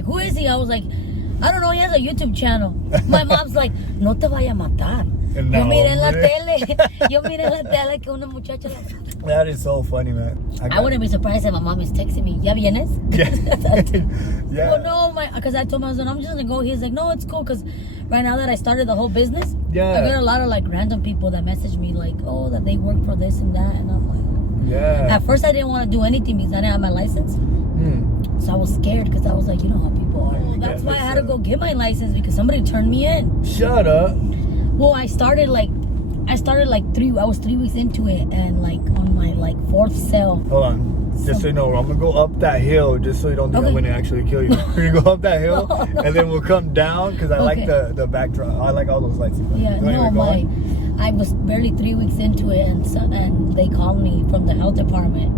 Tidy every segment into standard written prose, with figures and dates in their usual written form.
like, who is he? I was like, I don't know, he has a YouTube channel. My mom's like, no te vaya a matar. No, yo miré en la tele que una muchacha. That is so funny, man. I wouldn't be surprised if my mom is texting me. ¿Ya vienes? Yeah. Well, no, because I told my husband, I'm just gonna go. He's like, no, it's cool, because right now that I started the whole business, I got a lot of like random people that message me like, oh, that they work for this and that, and I'm like, At first, I didn't want to do anything because I didn't have my license. So I was scared because I was like, you know how people are. Well, that's why I had to go get my license, because somebody turned me in. Shut up. Well, I was 3 weeks into it, and like on my like 4th sale. Hold on. Just so you know, I'm gonna go up that hill just so you don't think I'm gonna actually kill you. We're gonna go up that hill and then we'll come down because I like the backdrop. I like all those lights. I was barely 3 weeks into it, and they called me from the health department,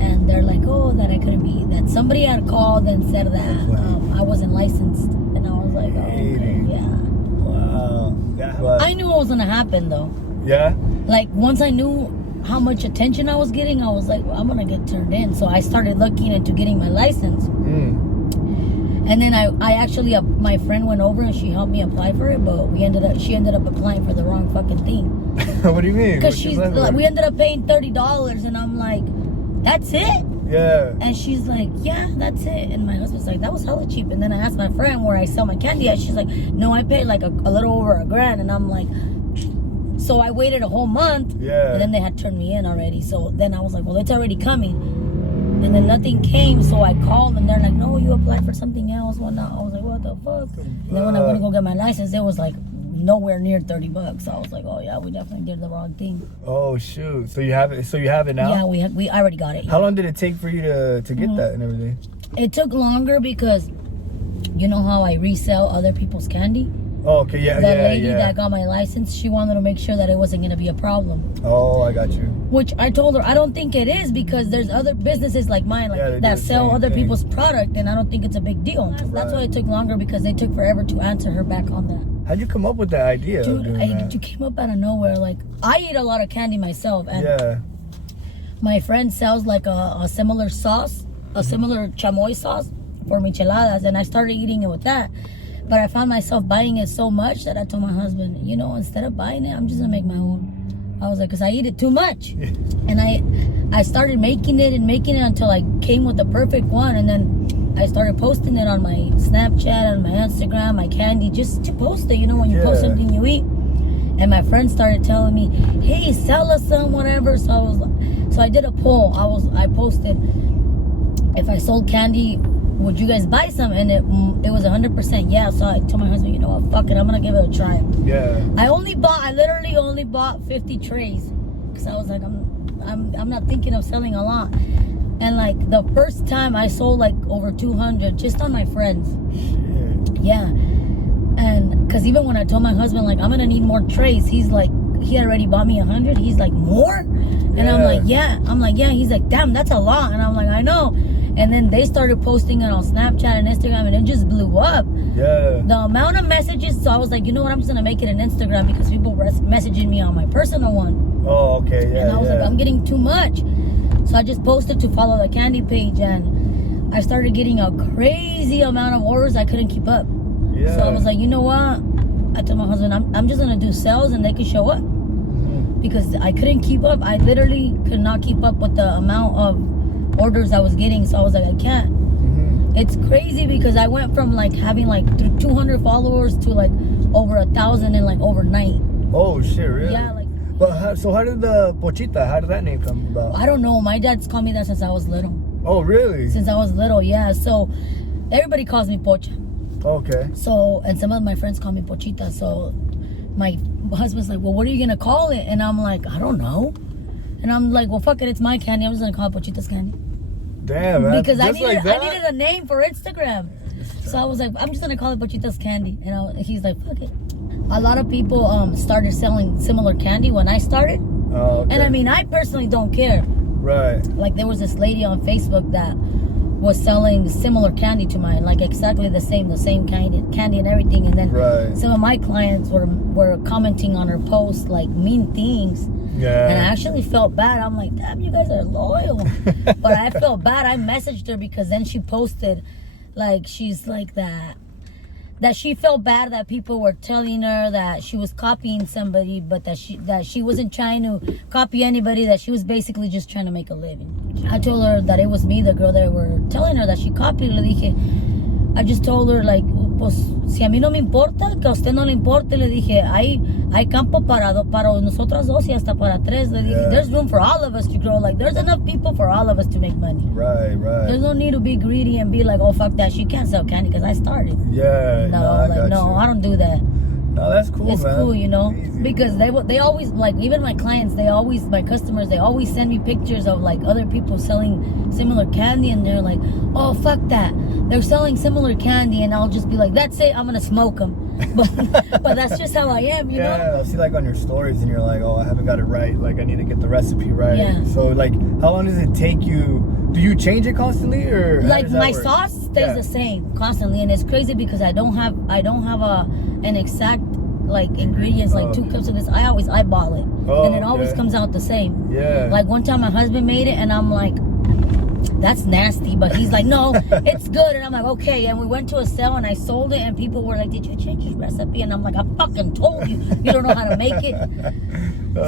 and they're like, oh, that I couldn't be, that somebody had called and said that I wasn't licensed, and I was like, oh, okay, wow. Yeah. I knew what was gonna happen though. Yeah. Like once I knew how much attention I was getting, I was like, well, I'm gonna get turned in. So I started looking into getting my license. And then I actually, my friend went over and she helped me apply for it, but she ended up applying for the wrong fucking thing. What do you mean? Because we ended up paying $30, and I'm like, that's it? Yeah. And she's like, yeah, that's it. And my husband's like, that was hella cheap. And then I asked my friend where I sell my candy at. She's like, no, I paid like a little over $1,000. And I'm like, so I waited a whole month. Yeah. And then they had turned me in already. So then I was like, well, it's already coming. And then nothing came. So I called, and they're like, no, you applied for something else. Whatnot. I was like, what the fuck? And then when I went to go get my license, it was like nowhere near $30. So I was like, oh yeah, we definitely did the wrong thing. Oh shoot! So you have it? So you have it now? Yeah, we already got it. Yeah. How long did it take for you to get that and everything? It took longer because you know how I resell other people's candy. Oh, okay, yeah, the lady that got my license, she wanted to make sure that it wasn't going to be a problem. Oh, I got you. Which I told her I don't think it is, because there's other businesses like mine that sell other people's product, and I don't think it's a big deal. Right. That's why it took longer, because they took forever to answer her back on that. How'd you come up with that idea? Dude, you came up out of nowhere. Like, I eat a lot of candy myself, and my friend sells like a similar sauce, a similar chamoy sauce for micheladas, and I started eating it with that. But I found myself buying it so much that I told my husband, you know, instead of buying it, I'm just gonna make my own. I was like, because I eat it too much. And I started making it until I came with the perfect one. And then I started posting it on my Snapchat, on my Instagram, my candy, just to post it, you know, when you post something you eat. And my friends started telling me, hey, sell us some, whatever. So I did a poll. I posted, if I sold candy, would you guys buy some? And it was 100% yeah. So I told my husband, you know what, fuck it, I'm gonna give it a try. Yeah. I literally only bought 50 trays, because I was like, I'm not thinking of selling a lot. And like the first time I sold like over 200 just on my friends. Shit. Yeah. And because even when I told my husband like I'm gonna need more trays, he's like, he already bought me 100. He's like, more? And I'm like, yeah. He's like, damn, that's a lot. And I'm like, I know. And then they started posting it on Snapchat and Instagram, and it just blew up. Yeah. The amount of messages, so I was like, you know what, I'm just gonna make it an Instagram, because people were messaging me on my personal one. Oh, okay, yeah. And I was like, I'm getting too much. So I just posted to follow the candy page, and I started getting a crazy amount of orders. I couldn't keep up. Yeah. So I was like, you know what? I told my husband, I'm just gonna do sales and they can show up. Because I couldn't keep up. I literally could not keep up with the amount of orders I was getting. So I was like, I can't. It's crazy, because I went from like having like 200 followers to like over 1,000 in like overnight. Oh shit, really? Yeah, like. But how did the Pochita, how did that name come about? I don't know. My dad's called me that since I was little. Oh, really? Since I was little, yeah. So everybody calls me Pocha. Okay. So, and some of my friends call me Pochita. So my husband's like, well, what are you gonna call it? And I'm like, I don't know. And I'm like, well, fuck it, it's my candy. I'm just gonna call it Pochita's candy. Damn, man. Because I needed a name for Instagram. So I was like, I'm just gonna call it Pochita's candy. And he's like, fuck it. A lot of people started selling similar candy when I started. Oh, okay. And I mean, I personally don't care. Right. Like, there was this lady on Facebook that was selling similar candy to mine, like exactly the same candy and everything. And then some of my clients were commenting on her post like mean things. Yeah. And I actually felt bad. I'm like, damn, you guys are loyal. But I felt bad. I messaged her, because then she posted Like she's like that she felt bad that people were telling her that she was copying somebody, but that she wasn't trying to copy anybody, that she was basically just trying to make a living. I told her that it was me, the girl that were telling her that she copied. Le dije, I just told her, like, pues, si a mí no me importa, que a usted no le importe, le dije, hay campo para nosotras dos y hasta para tres. Le dije, there's room for all of us to grow. Like, there's enough people for all of us to make money. Right. There's no need to be greedy and be like, oh, fuck that, she can't sell candy because I started. Yeah. No, I don't do that. No, that's cool, it's man. Cool, you know, easy. Because they always, like, even my clients, my customers, they always send me pictures of, like, other people selling similar candy, and they're like, oh, fuck that, they're selling similar candy, and I'll just be like, that's it, I'm gonna smoke them. But that's just how I am, you know? Yeah, I'll see, like, on your stories, and you're like, oh, I haven't got it right, like, I need to get the recipe right. Yeah. So, like, how long does it take you? Do you change it constantly, or like my sauce stays the same constantly, and it's crazy because I don't have an exact, like, ingredients, like 2 cups of this. I always eyeball it, and it always comes out the same. Yeah. Like one time my husband made it, and I'm like, that's nasty, but he's like, no, it's good, and I'm like, okay. And we went to a sale, and I sold it, and people were like, did you change your recipe? And I'm like, I fucking told you, you don't know how to make it.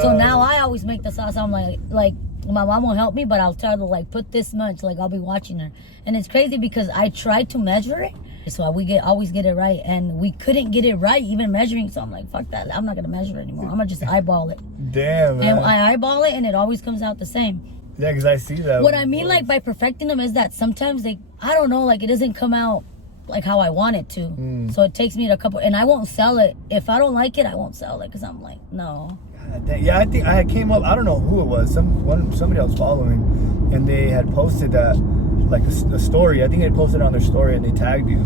So now I always make the sauce. I'm like. My mom will help me, but I'll tell her, like, put this much. Like, I'll be watching her. And it's crazy because I tried to measure it, so we always get it right. And we couldn't get it right, even measuring. So I'm like, fuck that. I'm not going to measure it anymore. I'm going to just eyeball it. Damn, man. And I eyeball it, and it always comes out the same. Yeah, because I see that. What I mean, like, by perfecting them is that sometimes I don't know, like, it doesn't come out like how I want it to. So it takes me to a couple, and I won't sell it. If I don't like it, I won't sell it because I'm like, no. Yeah, I think I came up. I don't know who it was. Somebody I was following, and they had posted that, like, a story. I think they posted it on their story, and they tagged you.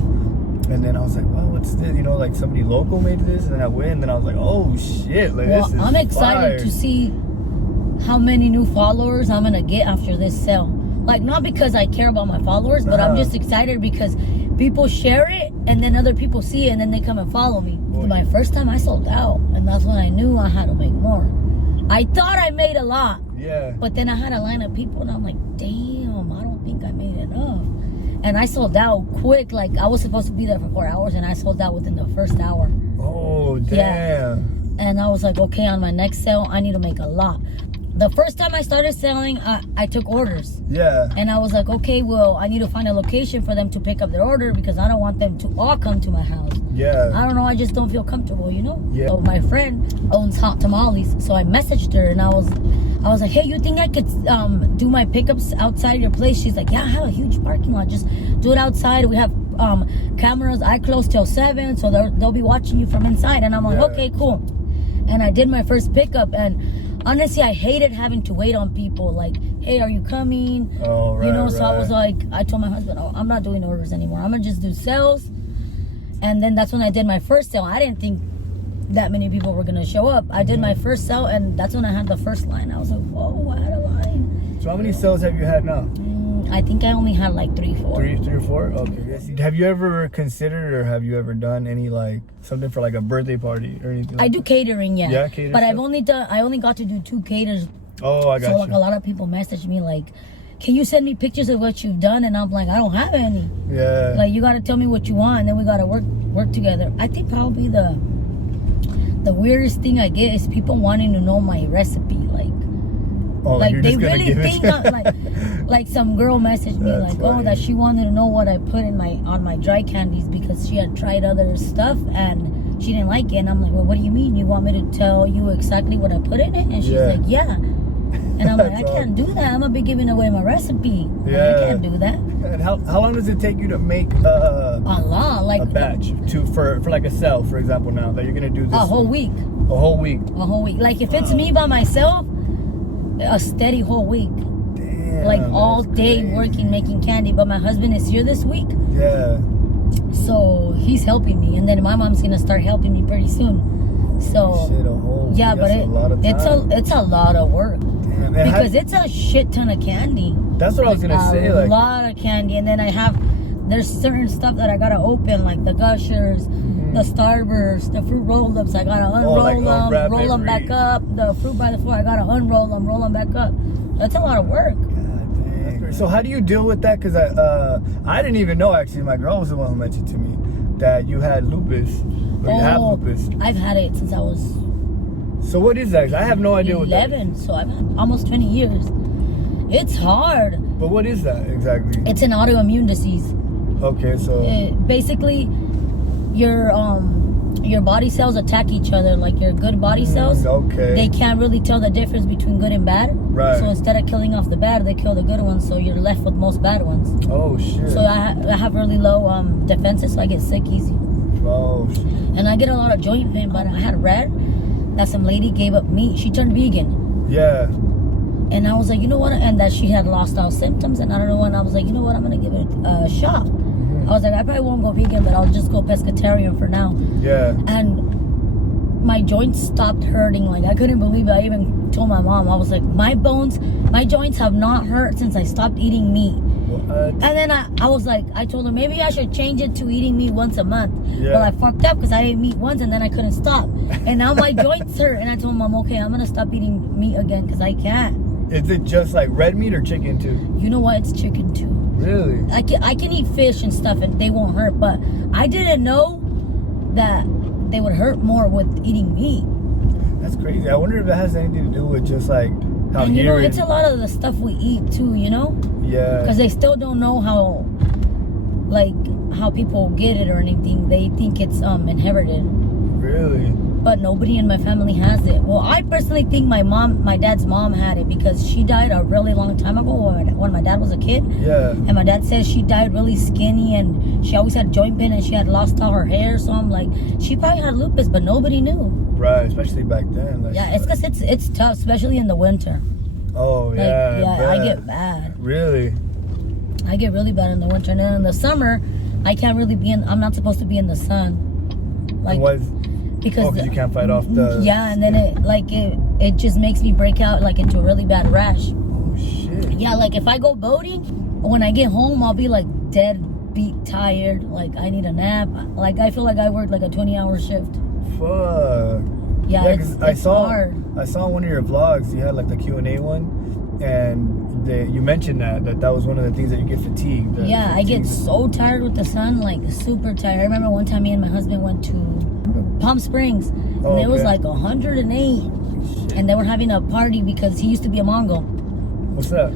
And then I was like, "Wow, what's this?" You know, like somebody local made this, and then I went. And then I was like, "Oh shit!" Like, well, this is I'm excited fire. to see how many new followers I'm gonna get after this sale. Like, not because I care about my followers, but I'm just excited because people share it, and then other people see it, and then they come and follow me. My first time I sold out, and that's when I knew I had to make more. I thought I made a lot, but then I had a line of people, and I'm like, damn, I don't think I made enough. And I sold out quick. Like, I was supposed to be there for 4 hours, and I sold out within the first hour. Oh, damn. Yeah. And I was like, okay, on my next sale, I need to make a lot. The first time I started selling, I took orders. Yeah. And I was like, okay, well, I need to find a location for them to pick up their order because I don't want them to all come to my house. Yeah. I don't know, I just don't feel comfortable, you know? Yeah. So my friend owns hot tamales, so I messaged her, and I was like, hey, you think I could do my pickups outside your place? She's like, yeah, I have a huge parking lot. Just do it outside. We have cameras. I close till 7, so they'll be watching you from inside. And I'm like, okay, cool. And I did my first pickup, and honestly, I hated having to wait on people. Like, hey, are you coming? Oh, right, you know, so I was like, I told my husband, oh, I'm not doing orders anymore. I'm going to just do sales. And then that's when I did my first sale. I didn't think that many people were going to show up. I did my first sale, and that's when I had the first line. I was like, whoa, I had a line. So how many sales have you had now? I think I only had like 3, 4. Three or four? Okay. Have you ever considered, or have you ever done any, like, something for, like, a birthday party or anything? I do catering, yeah. Yeah, catering. But I only got to do 2 caters. Oh, I got you. So, like, a lot of people message me, like, can you send me pictures of what you've done? And I'm like, I don't have any. Yeah. Like, you got to tell me what you want, and then we got to work together. I think probably the weirdest thing I get is people wanting to know my recipe. Like they really think like some girl messaged me like, funny. Oh, that she wanted to know what I put on my dry candies because she had tried other stuff and she didn't like it. And I'm like, well, what do you mean? You want me to tell you exactly what I put in it? And she's like, yeah. And I'm like, I can't do that. I'm gonna be giving away my recipe. Yeah. I can't do that. And how long does it take you to make a batch for like a sale, for example, now that you're gonna do this? A whole week. A whole week. A whole week. Like, if it's me by myself, a steady whole week. Damn, like all day working, making candy. But my husband is here this week. Yeah. So he's helping me, and then my mom's gonna start helping me pretty soon. So shit, but it's a lot of work. Damn, because it's a shit ton of candy. That's what I was gonna say. A lot of candy, and then there's certain stuff that I gotta open, like the Gushers, the Starbursts, the fruit roll-ups. I gotta unroll them, roll them back up. The fruit by the floor, I gotta unroll them, roll them back up. That's a lot of work. God dang. So how do you deal with that? Because I didn't even know, actually. My girl was the one who mentioned to me that you had lupus. Or you have lupus. I've had it since I was... So what is that? I have no idea what that is. 11, so I've had almost 20 years. It's hard. But what is that exactly? It's an autoimmune disease. Okay, so... basically, your body cells attack each other, like your good body cells. Okay. They can't really tell the difference between good and bad. Right. So instead of killing off the bad, they kill the good ones. So you're left with most bad ones. Oh shit. So I have really low defenses, so I get sick easy. Oh shit. And I get a lot of joint pain. But I had read that some lady gave up meat. She turned vegan. Yeah. And I was like, you know what? And that she had lost all symptoms. And I don't know what. And I was like, you know what? I'm gonna give it a shot. I was like, I probably won't go vegan, but I'll just go pescatarian for now. Yeah. And my joints stopped hurting. Like, I couldn't believe it. I even told my mom, I was like, my joints have not hurt since I stopped eating meat. What? And then I was like, I told her, maybe I should change it to eating meat once a month. Yeah. But I fucked up because I ate meat once and then I couldn't stop. And now my joints hurt. And I told mom, okay, I'm going to stop eating meat again because I can't. Is it just like red meat or chicken too? You know what? It's chicken too. Really? I can eat fish and stuff and they won't hurt, but I didn't know that they would hurt more with eating meat. That's crazy. I wonder if it has anything to do with just like how and you know, it's a lot of the stuff we eat too, you know? Yeah. Because they still don't know how people get it or anything. They think it's inherited. Really? But nobody in my family has it. Well, I personally think my dad's mom had it because she died a really long time ago when my dad was a kid. Yeah. And my dad says she died really skinny and she always had joint pain and she had lost all her hair. So I'm like, she probably had lupus, but nobody knew. Right, especially back then. Like, yeah, it's because it's tough, especially in the winter. Oh, like, yeah. Yeah, I get bad. Really? I get really bad in the winter. And then in the summer, I can't really I'm not supposed to be in the sun. Like, because you can't fight off the... Yeah, and then it just makes me break out like into a really bad rash. Oh, shit. Yeah, like if I go boating, when I get home, I'll be like dead, beat, tired. Like I need a nap. Like I feel like I worked like a 20-hour shift. Fuck. Yeah, it's hard. I saw one of your vlogs. You had like the Q&A one, and you mentioned that was one of the things that you get fatigued. Yeah, I get so tired with the sun, like super tired. I remember one time me and my husband went to Palm Springs, and it was like 108, and they were having a party because he used to be a Mongol. What's that?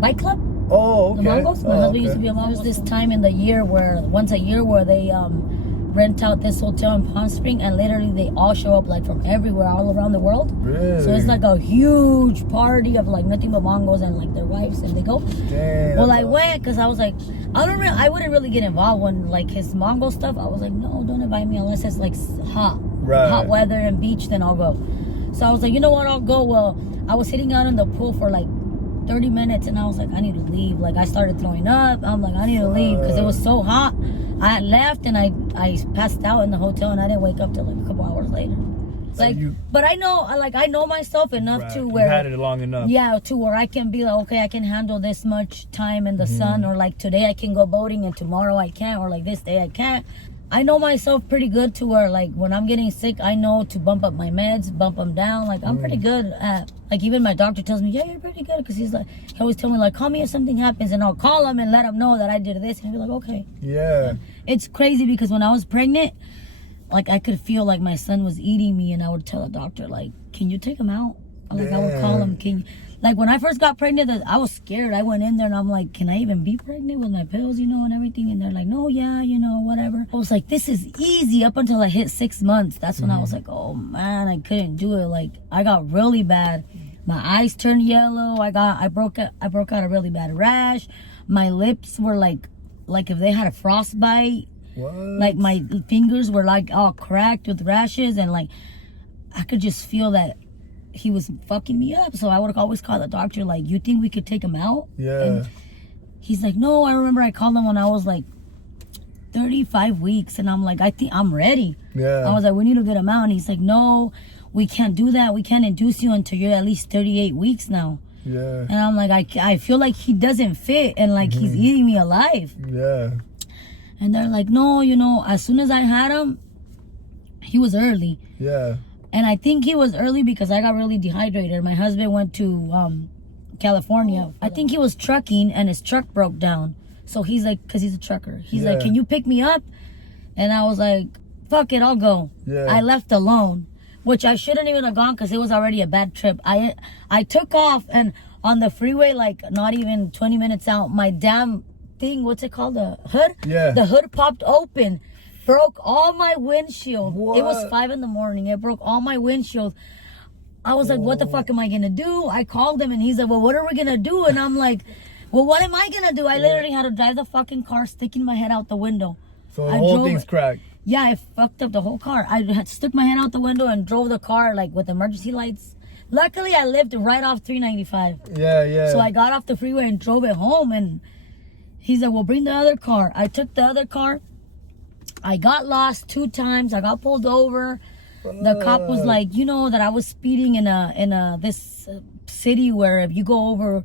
Bike club. Oh, okay. The Mongols. My husband used to be a Mongol. There's this time in the year once a year where they rent out this hotel in Palm Springs, and literally they all show up like from everywhere, all around the world. Really? So it's like a huge party of like nothing but Mongols and like their wives, and they go. Damn. Well, I went because I was like, I wouldn't really get involved when like his Mongol stuff. I was like, no, don't invite me unless it's like hot weather and beach, then I'll go. So I was like, you know what, I'll go. Well, I was sitting out in the pool for like 30 minutes and I was like, I need to leave. Like I started throwing up. I'm like, I need to leave because it was so hot. I had left and I passed out in the hotel and I didn't wake up till like a couple hours later. Like, but I know myself enough to where you had it long enough. Yeah, to where I can be like, okay, I can handle this much time in the sun, or like today I can go boating and tomorrow I can't, or like this day I can't. I know myself pretty good to where like when I'm getting sick, I know to bump up my meds, bump them down. Like I'm pretty good at, like even my doctor tells me, yeah, you're pretty good, because he always tell me like, call me if something happens, and I'll call him and let him know that I did this, and he'll be like, okay. Yeah. It's crazy because when I was pregnant, like I could feel like my son was eating me, and I would tell the doctor like, can you take him out? Like I would call him, like when I first got pregnant, I was scared. I went in there and I'm like, can I even be pregnant with my pills, and everything? And they're like, no, yeah, whatever. I was like, this is easy up until I hit 6 months. That's when I was like, oh man, I couldn't do it. Like I got really bad. My eyes turned yellow. I broke out a really bad rash. My lips were like if they had a frostbite. What? Like my fingers were like all cracked with rashes, and like I could just feel that he was fucking me up. So I would always call the doctor like, you think we could take him out? Yeah. And he's like, no. I remember I called him when I was like 35 weeks, and I'm like, I think I'm ready. Yeah. I was like, we need to get him out. And he's like, no, we can't do that. We can't induce you until you're at least 38 weeks now. Yeah. And I'm like, I feel like he doesn't fit, and like he's eating me alive. Yeah. And they're like, no, as soon as I had him, he was early. Yeah. And I think he was early because I got really dehydrated. My husband went to California. I think he was trucking and his truck broke down. So he's like, because he's a trucker. He's like, can you pick me up? And I was like, fuck it, I'll go. Yeah. I left alone, which I shouldn't even have gone because it was already a bad trip. I took off, and on the freeway, like not even 20 minutes out, my damn thing, what's it called? The hood? Yeah. The hood popped open, broke all my windshield. What? It was 5 a.m. It broke all my windshield. I was like, what the fuck am I going to do? I called him and he's like, well, what are we going to do? And I'm like, well, what am I going to do? I literally had to drive the fucking car, sticking my head out the window. So the whole thing's cracked. Yeah, I fucked up the whole car. I had stuck my head out the window and drove the car like with emergency lights. Luckily, I lived right off 395. Yeah. So I got off the freeway and drove it home. And he's like, well, bring the other car. I took the other car. I got lost 2 times. I got pulled over. The cop was like, you know that I was speeding in this city where if you go over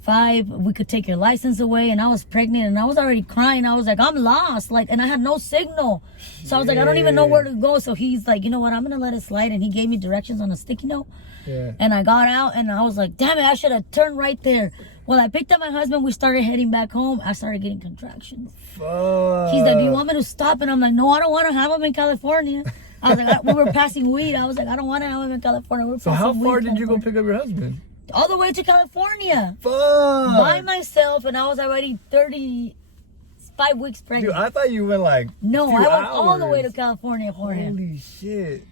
5, we could take your license away. And I was pregnant and I was already crying. I was like, I'm lost. Like, and I had no signal. So I was like, I don't even know where to go. So he's like, you know what? I'm going to let it slide. And he gave me directions on a sticky note. Yeah. And I got out and I was like, damn it, I should have turned right there. Well, I picked up my husband. We started heading back home. I started getting contractions. Fuck. He's like, do you want me to stop? And I'm like, no, I don't want to have them in California. I was like, we were passing weed. I was like, I don't want to have him in California. So how far did you go pick up your husband? All the way to California. Fuck. By myself, and I was already 35 weeks pregnant. Dude, I thought you went like No, I went all the way to California for him. Holy shit.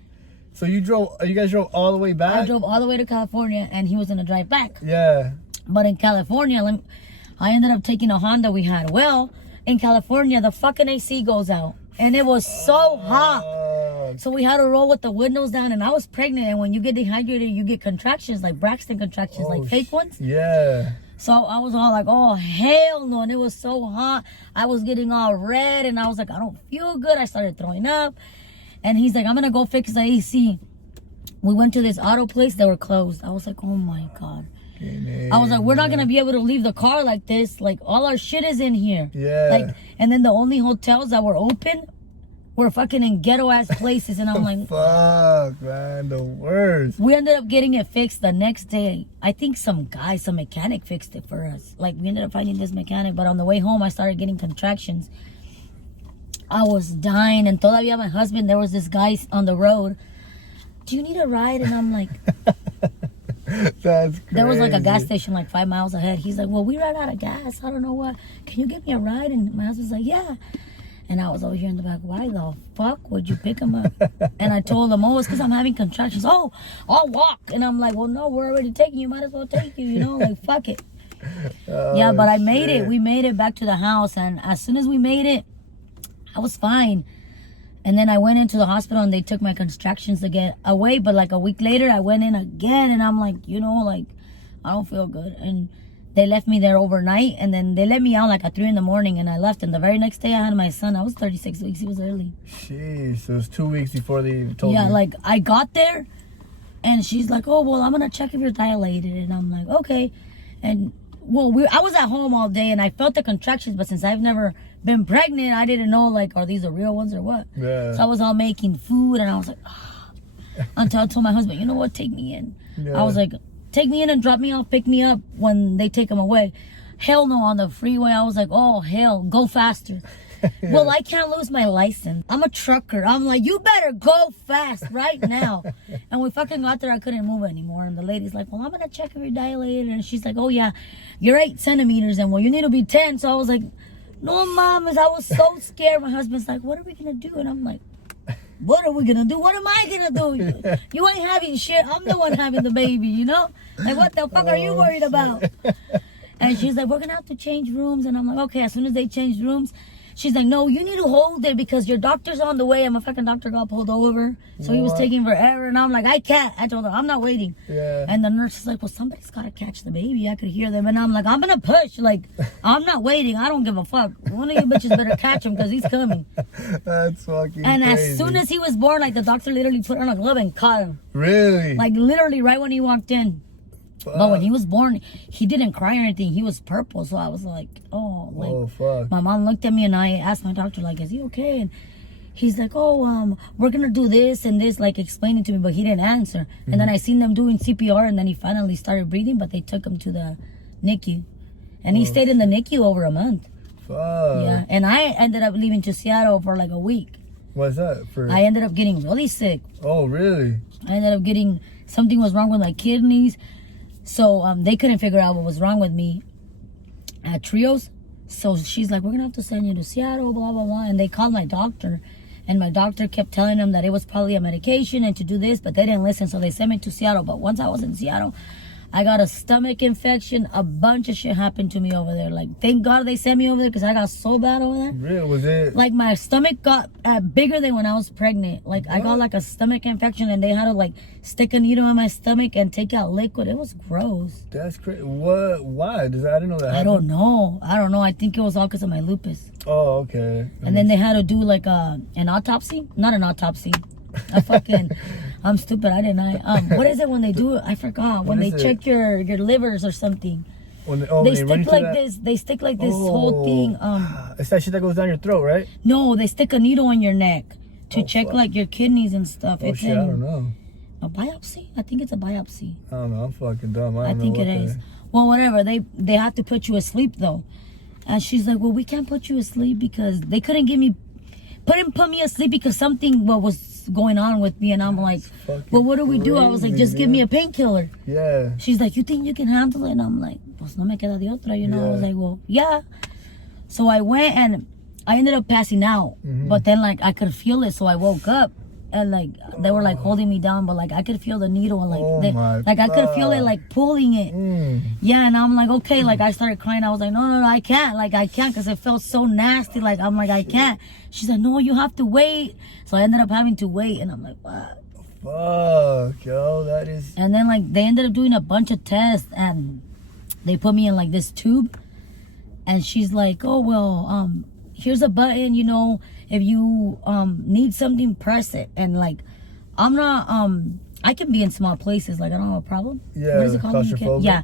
So you guys drove all the way back? I drove all the way to California, and he was going to drive back. Yeah. But in California, I ended up taking a Honda we had. Well, in California, the fucking AC goes out, and it was so hot. So we had to roll with the windows down, and I was pregnant, and when you get dehydrated, you get contractions, like Braxton contractions, like fake ones. Yeah. So I was all like, oh, hell no, and it was so hot. I was getting all red, and I was like, I don't feel good. I started throwing up, and he's like, I'm going to go fix the AC. We went to this auto place. They were closed. I was like, oh, my God. I was like, we're not going to be able to leave the car like this. Like, all our shit is in here. Yeah. Like, and then the only hotels that were open were fucking in ghetto-ass places. And I'm like, fuck, man, the worst. We ended up getting it fixed the next day. I think some mechanic fixed it for us. Like, we ended up finding this mechanic. But on the way home, I started getting contractions. I was dying. And todavía my husband, there was this guy on the road. Do you need a ride? And I'm like... That's crazy. There was like a gas station like 5 miles ahead. He's like, well, we ran out of gas. I don't know what. Can you give me a ride? And my husband's like, yeah. And I was over here in the back. Why the fuck would you pick him up? And I told him, oh, it's because I'm having contractions. Oh, I'll walk. And I'm like, well, no, we're already taking you. Might as well take you, you know, like, fuck it. Oh, yeah, but I made it. We made it back to the house. And as soon as we made it, I was fine. And then I went into the hospital and they took my contractions to get away. But like a week later, I went in again and I'm like, you know, like, I don't feel good. And they left me there overnight. And then they let me out like at 3 a.m. and I left. And the very next day I had my son. I was 36 weeks. He was early. Jeez, so it was 2 weeks before they told you. Yeah, like I got there and she's like, oh, well, I'm going to check if you're dilated. And I'm like, okay. And well, I was at home all day and I felt the contractions. But since I've never been pregnant, I didn't know, like, are these the real ones or what? Yeah. So I was all making food and I was like, until I told my husband, you know what, take me in. Yeah. I was like, take me in and drop me off, pick me up when they take them away. Hell no, on the freeway. I was like, oh, hell, go faster. Yeah. Well, I can't lose my license. I'm a trucker. I'm like, you better go fast right now. And we fucking got there. I couldn't move anymore. And the lady's like, well, I'm going to check if you're dilated. And she's like, oh, yeah, you're 8 centimeters. And well, you need to be 10. So I was like, no, Mom, I was so scared. My husband's like, what are we going to do? And I'm like, what are we going to do? What am I going to do? You ain't having shit. I'm the one having the baby, you know? Like, what the fuck are you worried about? And she's like, we're going to have to change rooms. And I'm like, okay, as soon as they change rooms, she's like, no, you need to hold it because your doctor's on the way. And my fucking doctor got pulled over. So he was taking forever. And I'm like, I can't. I told her, I'm not waiting. Yeah. And the nurse is like, well, somebody's got to catch the baby. I could hear them. And I'm like, I'm going to push. Like, I'm not waiting. I don't give a fuck. One of you bitches better catch him because he's coming. That's fucking And crazy. As soon as he was born, like, the doctor literally put on a glove and caught him. Really? Like, literally right when he walked in. But when he was born, he didn't cry or anything. He was purple. So I was like, oh, like, oh, fuck. My mom looked at me and I asked my doctor, like, is he okay? And he's like, oh, we're gonna do this and this, like explaining to me, but he didn't answer. And then I seen them doing CPR, and then he finally started breathing, but they took him to the NICU, and he stayed in the NICU over a month. Fuck. Yeah, and I ended up leaving to Seattle for like a week. What's that for? I ended up getting really sick. Oh, really? I ended up getting, something was wrong with my kidneys, so they couldn't figure out what was wrong with me at Trios. So she's like, we're gonna have to send you to Seattle, blah blah blah. And they called my doctor, and my doctor kept telling them that it was probably a medication and to do this, but they didn't listen, so they sent me to Seattle. But once I was in Seattle, I got a stomach infection. A bunch of shit happened to me over there. Like, thank God they sent me over there, because I got so bad over there. Really? Was it? Like, my stomach got bigger than when I was pregnant. Like, what? I got like a stomach infection, and they had to like stick a needle in my stomach and take out liquid. It was gross. That's crazy. What? Why? I didn't know that happened. I don't know. I think it was all because of my lupus. Oh, okay. And then they had to do like an autopsy. Not an autopsy. I'm stupid. I didn't. What is it when they do it? I forgot. When they check your livers or something. They stick like this. They stick like this whole thing. It's that shit that goes down your throat, right? No, they stick a needle in your neck to check like your kidneys and stuff. Oh shit, I don't know. A biopsy? I think it's a biopsy. I don't know. I'm fucking dumb. I think it is. Well, whatever. They have to put you asleep though. And she's like, well, we can't put you asleep because they couldn't put me asleep because something was going on with me. And I'm like, well, what do we do? I was like, just give me a painkiller. Yeah. She's like, you think you can handle it? And I'm like, pues no me queda de otra, you know. Yeah. I was like, well, yeah. So I went, and I ended up passing out. But then like I could feel it, so I woke up, and like they were like holding me down, but like I could feel the needle, and like I could feel it like pulling it. Yeah, and I'm like, okay. Like I started crying. I was like, no, I can't, because it felt so nasty. Like I'm like, I can't. She's like, no, you have to wait. So I ended up having to wait, and I'm like, what? Fuck, yo, that is. And then like they ended up doing a bunch of tests, and they put me in like this tube, and she's like, oh well, here's a button, you know, if you need something, press it. And like I'm not I can be in small places, like I don't have a problem. Yeah, what is it called? Yeah,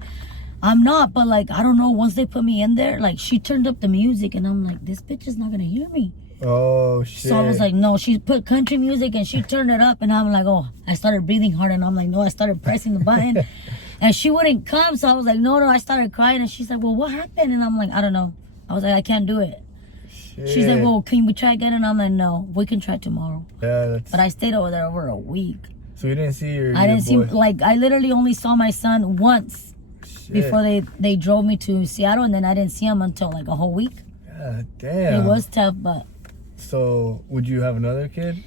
I'm not, but like I don't know, once they put me in there, like she turned up the music, and I'm like, this bitch is not gonna hear me. Oh shit. So I was like, no, she put country music and she turned it up, and I'm like, oh, I started breathing hard, and I'm like, no, I started pressing the button and she wouldn't come. So I was like, no, I started crying, and she's like, well, what happened? And I'm like, I don't know. I was like, I can't do it. Shit. She's like, well, can we try again? And I'm like, no, we can try tomorrow. Yeah, but I stayed over there over a week. So you didn't see your I didn't boy. see, like, I literally only saw my son once. Shit. Before they drove me to Seattle, and then I didn't see him until like a whole week. God damn. It was tough, but. So would you have another kid?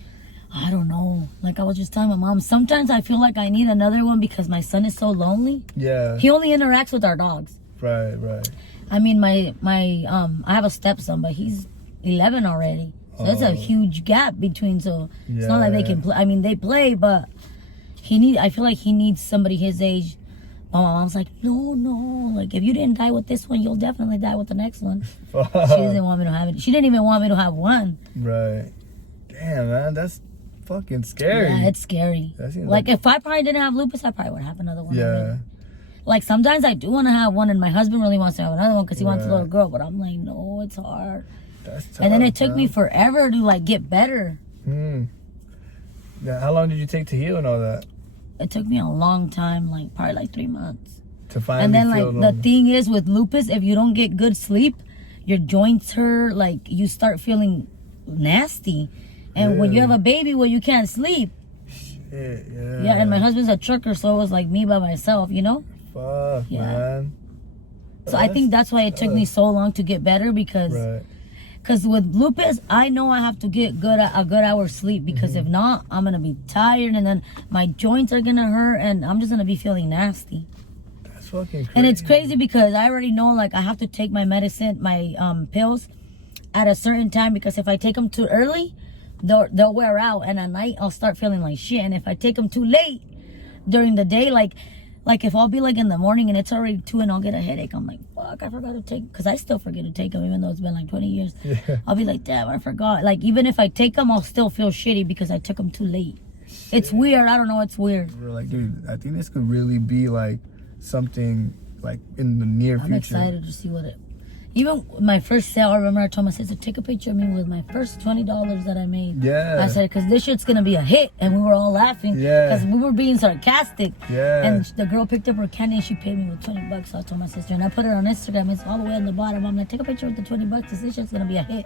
I don't know. Like I was just telling my mom, sometimes I feel like I need another one because my son is so lonely. Yeah. He only interacts with our dogs. Right. I mean, my I have a stepson, but he's 11 already. So that's a huge gap between. So it's not like they can play. I mean, they play, but I feel like he needs somebody his age. My mom's like, no. Like, if you didn't die with this one, you'll definitely die with the next one. She doesn't want me to have it. She didn't even want me to have one. Right. Damn, man, that's fucking scary. Yeah, it's scary. Like, if I probably didn't have lupus, I probably would have another one. Yeah. Like, sometimes I do want to have one, and my husband really wants to have another one because he wants a little girl. But I'm like, no, it's hard. That's tough, and then it took me forever to, like, get better. Yeah, how long did you take to heal and all that? It took me a long time, like probably like 3 months. To finally and then like the thing is with lupus, if you don't get good sleep, your joints hurt, like you start feeling nasty. And when you have a baby where you can't sleep. Shit, yeah, and my husband's a trucker, so it was like me by myself, you know? Fuck, man. So I think that's why it took me so long to get better, because with lupus, I know I have to get a good hour's sleep, because if not, I'm going to be tired, and then my joints are going to hurt, and I'm just going to be feeling nasty. That's fucking crazy. And it's crazy because I already know, like, I have to take my medicine, my pills at a certain time, because if I take them too early, they'll wear out, and at night, I'll start feeling like shit. And if I take them too late during the day, like if I'll be like in the morning and it's already 2 and I'll get a headache, I'm like, fuck, I forgot to take, because I still forget to take them even though it's been like 20 years. Yeah. I'll be like, damn, I forgot. Like, even if I take them, I'll still feel shitty because I took them too late. Shit. It's weird. I don't know. It's weird. We're like, dude, I think this could really be like something like in the near future. I'm excited to see what it. Even my first sale, I remember I told my sister, take a picture of me with my first $20 that I made. Yeah. I said, because this shit's going to be a hit. And we were all laughing. Yeah. Because we were being sarcastic. Yeah. And the girl picked up her candy and she paid me with $20. So I told my sister, and I put it on Instagram. It's all the way on the bottom. I'm like, take a picture with the $20. This shit's going to be a hit.